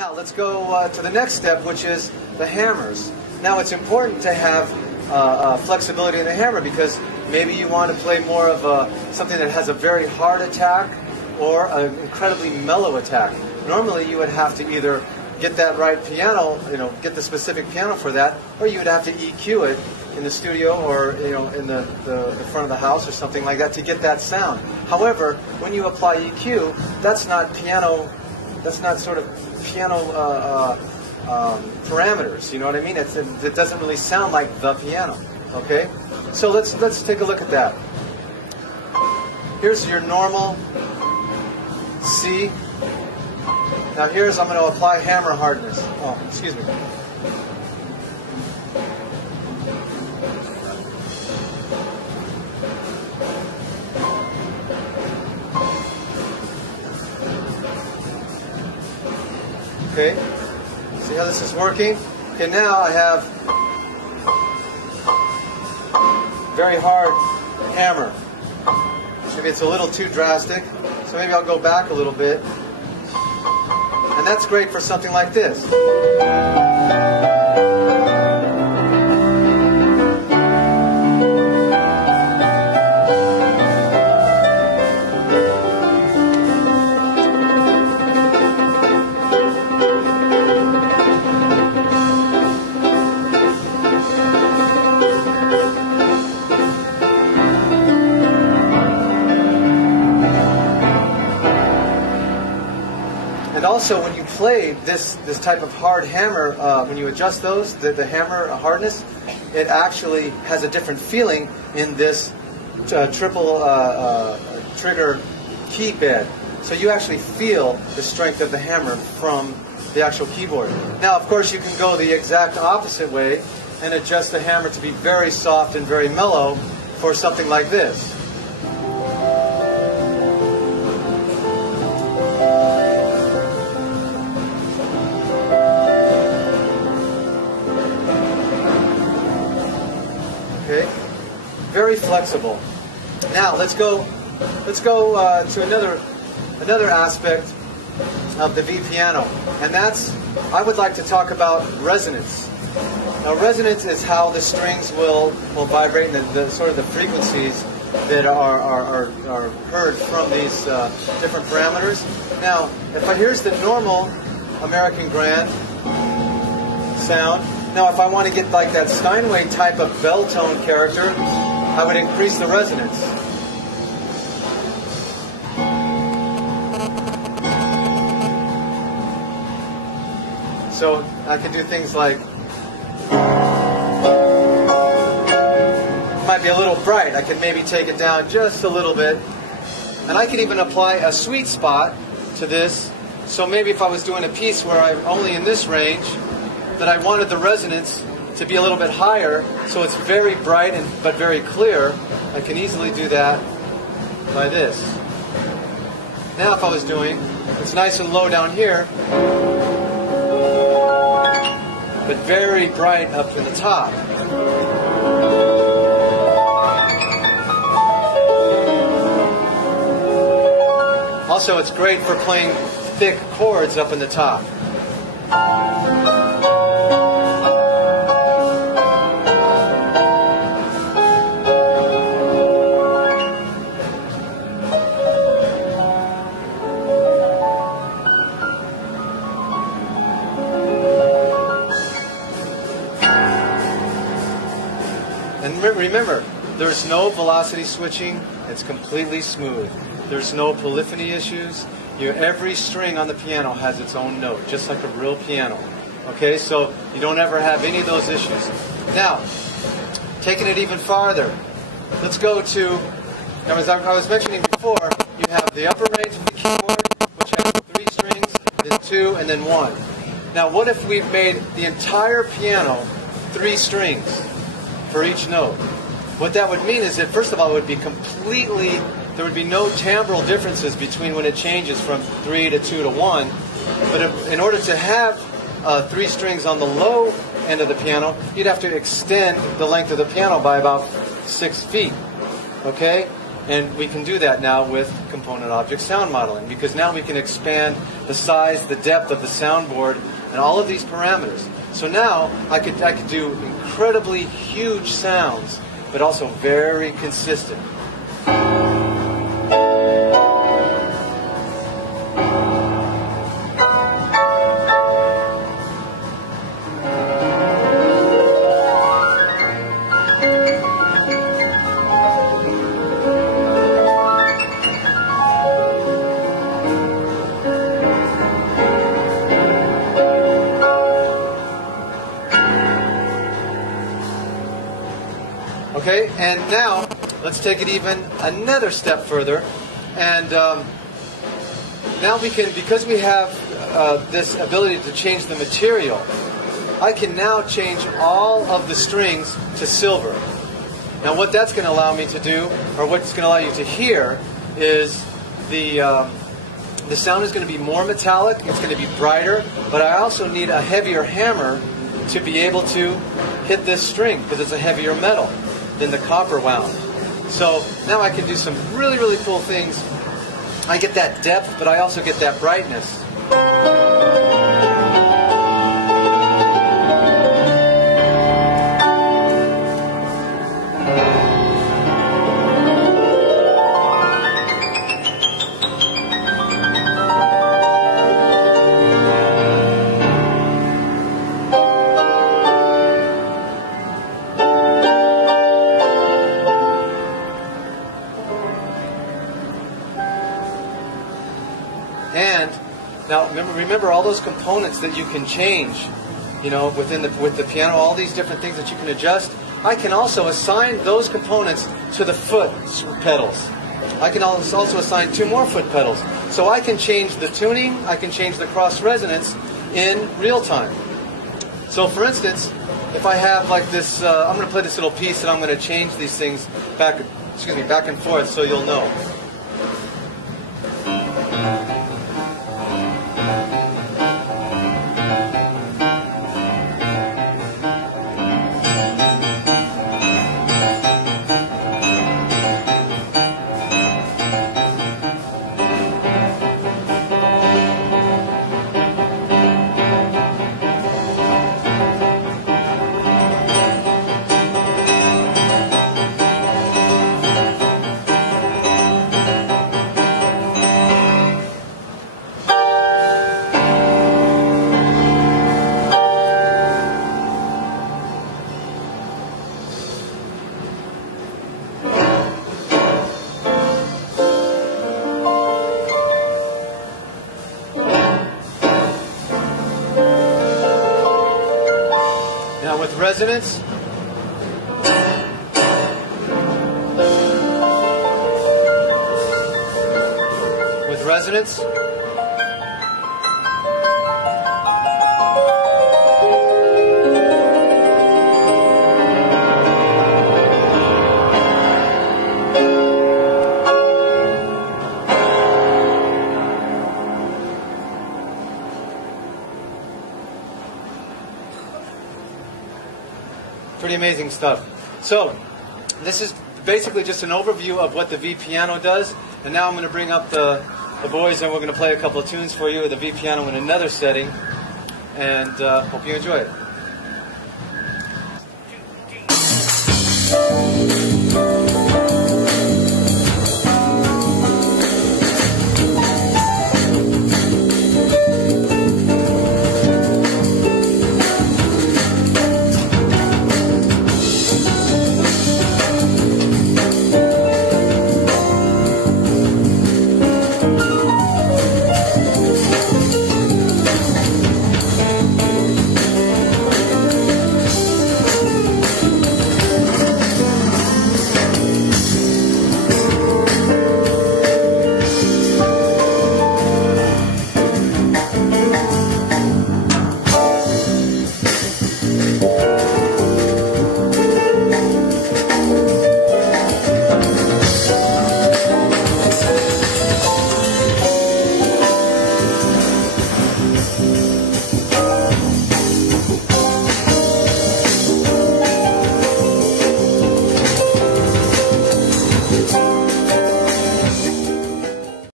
Now let's go to the next step, which is the hammers. Now it's important to have flexibility in the hammer because maybe you want to play more of something that has a very hard attack or an incredibly mellow attack. Normally you would have to either get that right piano, get the specific piano for that, or you would have to EQ it in the studio or in the front of the house or something like that to get that sound. However, when you apply EQ, that's not piano. That's not sort of piano parameters. You know what I mean? It doesn't really sound like the piano. Okay, so let's take a look at that. Here's your normal C. Now I'm going to apply hammer hardness. Oh, excuse me. Okay, see how this is working? Okay, now I have very hard hammer. Maybe it's a little too drastic, so maybe I'll go back a little bit. And that's great for something like this. And also, when you play this type of hard hammer, when you adjust those, the hammer hardness, it actually has a different feeling in this triple trigger key bed. So you actually feel the strength of the hammer from the actual keyboard. Now, of course, you can go the exact opposite way and adjust the hammer to be very soft and very mellow for something like this. Okay, very flexible. Now let's go to another aspect of the V piano, and that's, I would like to talk about resonance. Now resonance is how the strings will vibrate, and the sort of the frequencies that are heard from these different parameters. Now, here's the normal American Grand sound. Now, if I want to get like that Steinway type of bell tone character, I would increase the resonance. So I could do things like, it might be a little bright. I could maybe take it down just a little bit. And I could even apply a sweet spot to this. So maybe if I was doing a piece where I'm only in this range, that I wanted the resonance to be a little bit higher, so it's very bright but very clear, I can easily do that by this. Now if I was doing, it's nice and low down here, but very bright up in the top. Also, it's great for playing thick chords up in the top. And remember, there's no velocity switching. It's completely smooth. There's no polyphony issues. Every string on the piano has its own note, just like a real piano. Okay, so you don't ever have any of those issues. Now, taking it even farther, let's go to, now as I was mentioning before, you have the upper range of the keyboard, which has 3 strings, then 2, and then 1. Now, what if we've made the entire piano 3 strings for each note? What that would mean is that, first of all, it would be there would be no timbral differences between when it changes from 3 to 2 to 1. But in order to have 3 strings on the low end of the piano, you'd have to extend the length of the piano by about 6 feet. Okay? And we can do that now with component object sound modeling, because now we can expand the size, the depth of the soundboard, and all of these parameters. So now I could do incredibly huge sounds, but also very consistent. Okay, and now let's take it even another step further. And now we can, because we have this ability to change the material, I can now change all of the strings to silver. Now what that's going to allow me to do, or what's going to allow you to hear, is the sound is going to be more metallic, it's going to be brighter, but I also need a heavier hammer to be able to hit this string, because it's a heavier metal than the copper wound. So now I can do some really, really cool things. I get that depth, but I also get that brightness. And now remember all those components that you can change, you know, with the piano, all these different things that you can adjust. I can also assign those components to the foot pedals. I can also assign 2 more foot pedals. So I can change the tuning, I can change the cross resonance in real time. So for instance, if I have like this, I'm going to play this little piece and I'm going to change these things back and forth so you'll know. Now with resonance, pretty amazing stuff. So this is basically just an overview of what the V piano does, and now I'm going to bring up the boys and we're going to play a couple of tunes for you with the V piano in another setting, and hope you enjoy it.